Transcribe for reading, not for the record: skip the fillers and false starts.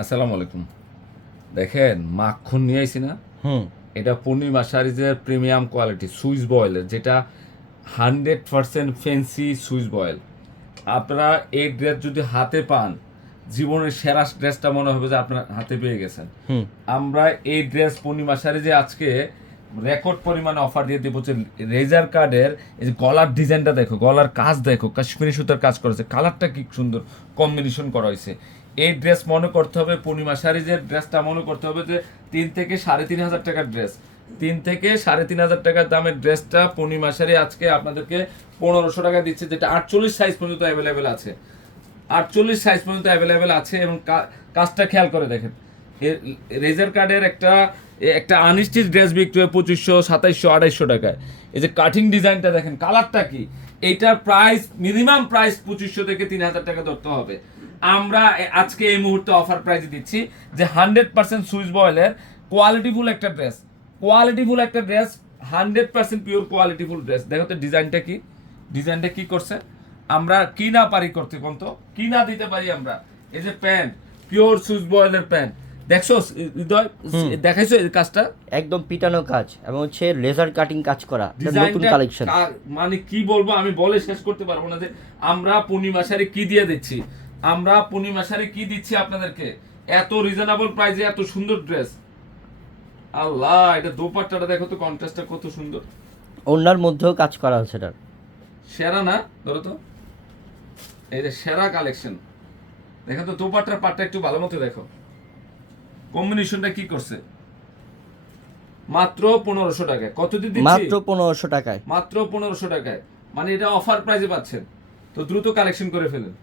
আসসালামু আলাইকুম। দেখেন মাখন নিয়ে আইছি না, এটা পূর্ণিমা শাড়িজের প্রিমিয়াম কোয়ালিটি সুইস বয়েলের, যেটা 100% ফেন্সি সুইস বয়েল। আপনারা এই ড্রেস যদি হাতে পান, জীবনের সেরা ড্রেসটা মনে হবে যে আপনার হাতে পেয়ে গেছেন। আমরা এই ড্রেস পূর্ণিমা শাড়িজে আজকে রেকর্ড পরিমাণে অফার দিয়ে দিব। যে রেজার কার্ডের এই যে গলার ডিজাইনটা দেখো, গলার কাজ দেখো, কাশ্মীরি সুতার কাজ করেছে, কালারটা কি সুন্দর কম্বিনেশন করা হয়েছে। এই ড্রেস মনে করতে হবে পূর্ণিমা শাড়িজের ড্রেসটা মনে করতে হবে যে 3 থেকে 3.5 হাজার টাকার ড্রেস। 3 থেকে 3.5 হাজার টাকার দামের ড্রেসটা পূর্ণিমা শাড়ি আজকে আপনাদেরকে 1500 টাকা দিচ্ছে, যেটা 48 সাইজ পর্যন্ত অ্যাভেলেবেল আছে। 48 সাইজ পর্যন্ত অ্যাভেলেবেল আছে। এবং কাজটা খেয়াল করে দেখেন, রেজার কার্ডের একটা একটা আনস্টিচ ড্রেস বিক্রি হয় 2500, 2700, 2800 টাকায়। এই যে কাটিং ডিজাইনটা দেখেন, কালারটা কি, এইটার প্রাইস মিনিমাম প্রাইস 2500 থেকে 3000 টাকা ধরতে হবে। আমরা আজকে এই মুহূর্তে অফার প্রাইসে দিচ্ছি যে 100% সুইস বয়েলের কোয়ালিটিফুল একটা ড্রেস, 100% পিওর কোয়ালিটিফুল ড্রেস। দেখো তো ডিজাইনটা কি করছে। আমরা কি না পারি করতে, কোন তো কি না দিতে পারি আমরা। এই যে প্যান্ট, পিওর সুইস বয়েলের প্যান্ট, দেখছো হৃদয়, দেখাইছো এই কাজটা, একদম পিটানো কাজ এবং হচ্ছে লেজার কাটিং কাজ করা, এটা নতুন ডিজাইনটা কালেকশন। মানে কি বলবো, আমি বলে শেষ করতে পারবো না যে আমরা পূর্ণিমা শাড়ি কি দিয়ে দিচ্ছি। আমরা পূর্ণিমা শাড়ি কি দিচ্ছি আপনাদেরকে, এত রিজনেবল প্রাইসে এত সুন্দর ড্রেস। আল্লাহ, এটা দোপাট্টাটা দেখো তো, কন্ট্রাস্টটা কত সুন্দর। ওনার মধ্যেও কাজ করা আছে এটার। সেরা না, ধরো তো, এই যে সেরা কালেকশন। দেখো তো দোপাট্টার পাটটা একটু ভালো মতো দেখো, কম্বিনেশনটা কি করছে। মাত্র 1500 টাকায়। কত দিয়ে দিচ্ছি? মাত্র 1500 টাকায়। মাত্র 1500 টাকায়। মানে এটা অফার প্রাইসে পাচ্ছেন। তো দ্রুত কালেকশন করে ফেলেন।